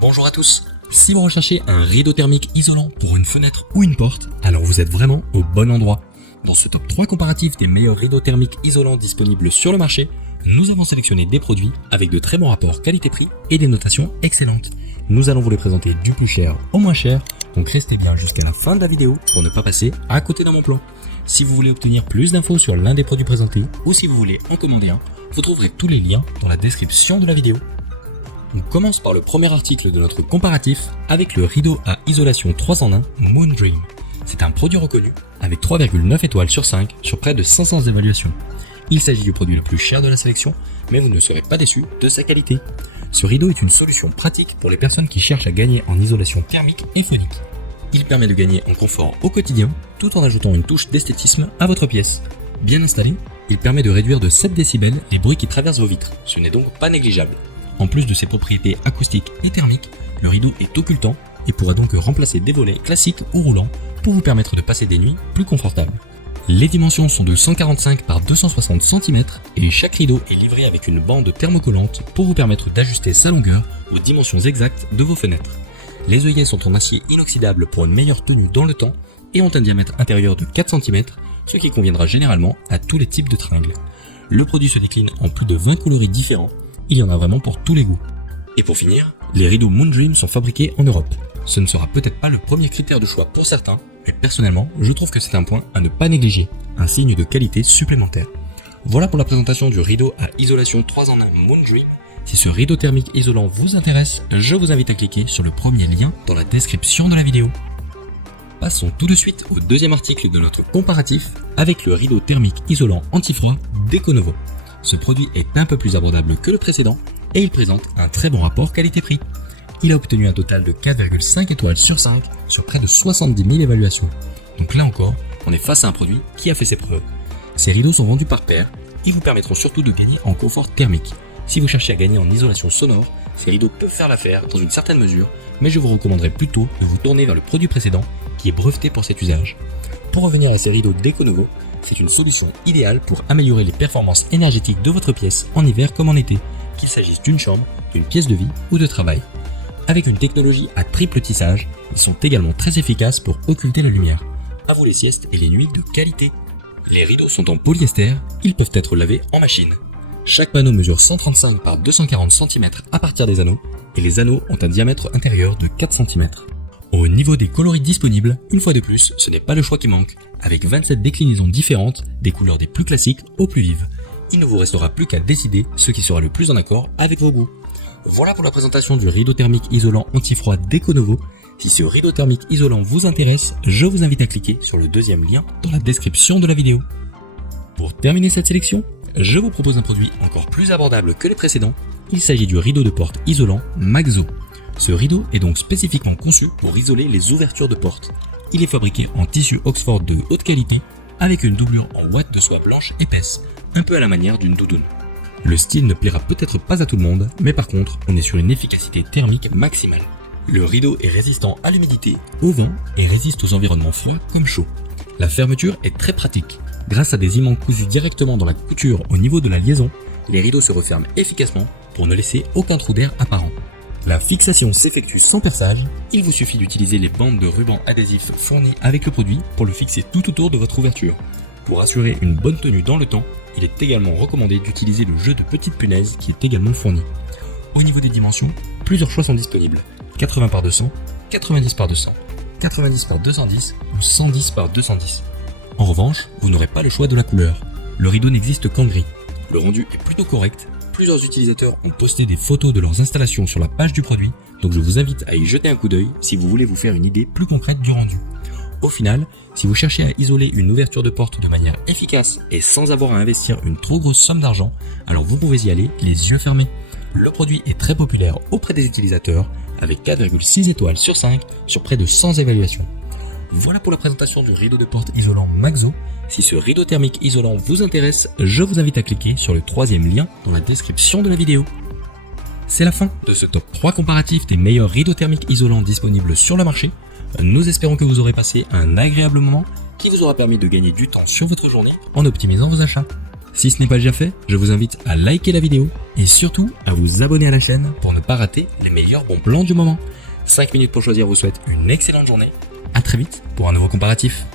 Bonjour à tous. Si vous recherchez un rideau thermique isolant pour une fenêtre ou une porte, alors vous êtes vraiment au bon endroit. Dans ce top 3 comparatif des meilleurs rideaux thermiques isolants disponibles sur le marché, nous avons sélectionné des produits avec de très bons rapports qualité-prix et des notations excellentes. Nous allons vous les présenter du plus cher au moins cher, donc restez bien jusqu'à la fin de la vidéo pour ne pas passer à côté d'un bon plan. Si vous voulez obtenir plus d'infos sur l'un des produits présentés ou si vous voulez en commander un, vous trouverez tous les liens dans la description de la vidéo. On commence par le premier article de notre comparatif avec le rideau à isolation 3 en 1 Moondream. C'est un produit reconnu avec 3,9 étoiles sur 5 sur près de 500 évaluations. Il s'agit du produit le plus cher de la sélection, mais vous ne serez pas déçus de sa qualité. Ce rideau est une solution pratique pour les personnes qui cherchent à gagner en isolation thermique et phonique. Il permet de gagner en confort au quotidien tout en ajoutant une touche d'esthétisme à votre pièce. Bien installé, il permet de réduire de 7 décibels les bruits qui traversent vos vitres. Ce n'est donc pas négligeable. En plus de ses propriétés acoustiques et thermiques, le rideau est occultant et pourra donc remplacer des volets classiques ou roulants pour vous permettre de passer des nuits plus confortables. Les dimensions sont de 145 par 260 cm et chaque rideau est livré avec une bande thermocollante pour vous permettre d'ajuster sa longueur aux dimensions exactes de vos fenêtres. Les œillets sont en acier inoxydable pour une meilleure tenue dans le temps et ont un diamètre intérieur de 4 cm, ce qui conviendra généralement à tous les types de tringles. Le produit se décline en plus de 20 coloris différents. Il y en a vraiment pour tous les goûts. Et pour finir, les rideaux Moondream sont fabriqués en Europe. Ce ne sera peut-être pas le premier critère de choix pour certains, mais personnellement, je trouve que c'est un point à ne pas négliger, un signe de qualité supplémentaire. Voilà pour la présentation du rideau à isolation 3 en 1 Moondream. Si ce rideau thermique isolant vous intéresse, je vous invite à cliquer sur le premier lien dans la description de la vidéo. Passons tout de suite au deuxième article de notre comparatif avec le rideau thermique isolant anti-froid d'Econovo. Ce produit est un peu plus abordable que le précédent et il présente un très bon rapport qualité-prix. Il a obtenu un total de 4,5 étoiles sur 5 sur près de 70 000 évaluations. Donc là encore, on est face à un produit qui a fait ses preuves. Ces rideaux sont vendus par paire, ils vous permettront surtout de gagner en confort thermique. Si vous cherchez à gagner en isolation sonore, ces rideaux peuvent faire l'affaire dans une certaine mesure, mais je vous recommanderais plutôt de vous tourner vers le produit précédent qui est breveté pour cet usage. Pour revenir à ces rideaux d'Econovo, c'est une solution idéale pour améliorer les performances énergétiques de votre pièce en hiver comme en été, qu'il s'agisse d'une chambre, d'une pièce de vie ou de travail. Avec une technologie à triple tissage, ils sont également très efficaces pour occulter la lumière. À vous les siestes et les nuits de qualité. Les rideaux sont en polyester, ils peuvent être lavés en machine. Chaque panneau mesure 135 par 240 cm à partir des anneaux, et les anneaux ont un diamètre intérieur de 4 cm. Au niveau des coloris disponibles, une fois de plus, ce n'est pas le choix qui manque. Avec 27 déclinaisons différentes, des couleurs des plus classiques aux plus vives. Il ne vous restera plus qu'à décider ce qui sera le plus en accord avec vos goûts. Voilà pour la présentation du rideau thermique isolant anti-froid d'Econovo. Si ce rideau thermique isolant vous intéresse, je vous invite à cliquer sur le deuxième lien dans la description de la vidéo. Pour terminer cette sélection, je vous propose un produit encore plus abordable que les précédents. Il s'agit du rideau de porte isolant Maxo. Ce rideau est donc spécifiquement conçu pour isoler les ouvertures de porte. Il est fabriqué en tissu Oxford de haute qualité avec une doublure en ouate de soie blanche épaisse, un peu à la manière d'une doudoune. Le style ne plaira peut-être pas à tout le monde, mais par contre, on est sur une efficacité thermique maximale. Le rideau est résistant à l'humidité, au vent et résiste aux environnements froids comme chauds. La fermeture est très pratique. Grâce à des aimants cousus directement dans la couture au niveau de la liaison, les rideaux se referment efficacement pour ne laisser aucun trou d'air apparent. La fixation s'effectue sans perçage, il vous suffit d'utiliser les bandes de ruban adhésif fournies avec le produit pour le fixer tout autour de votre ouverture. Pour assurer une bonne tenue dans le temps, il est également recommandé d'utiliser le jeu de petites punaises qui est également fourni. Au niveau des dimensions, plusieurs choix sont disponibles, 80 par 200, 90 par 200, 90 par 210 ou 110 par 210. En revanche, vous n'aurez pas le choix de la couleur. Le rideau n'existe qu'en gris. Le rendu est plutôt correct. Plusieurs utilisateurs ont posté des photos de leurs installations sur la page du produit, donc je vous invite à y jeter un coup d'œil si vous voulez vous faire une idée plus concrète du rendu. Au final, si vous cherchez à isoler une ouverture de porte de manière efficace et sans avoir à investir une trop grosse somme d'argent, alors vous pouvez y aller les yeux fermés. Le produit est très populaire auprès des utilisateurs, avec 4,6 étoiles sur 5 sur près de 100 évaluations. Voilà pour la présentation du rideau de porte isolant Maxo. Si ce rideau thermique isolant vous intéresse, je vous invite à cliquer sur le troisième lien dans la description de la vidéo. C'est la fin de ce top 3 comparatif des meilleurs rideaux thermiques isolants disponibles sur le marché. Nous espérons que vous aurez passé un agréable moment qui vous aura permis de gagner du temps sur votre journée en optimisant vos achats. Si ce n'est pas déjà fait, je vous invite à liker la vidéo et surtout à vous abonner à la chaîne pour ne pas rater les meilleurs bons plans du moment. 5 minutes pour choisir vous souhaite une excellente journée. À très vite pour un nouveau comparatif.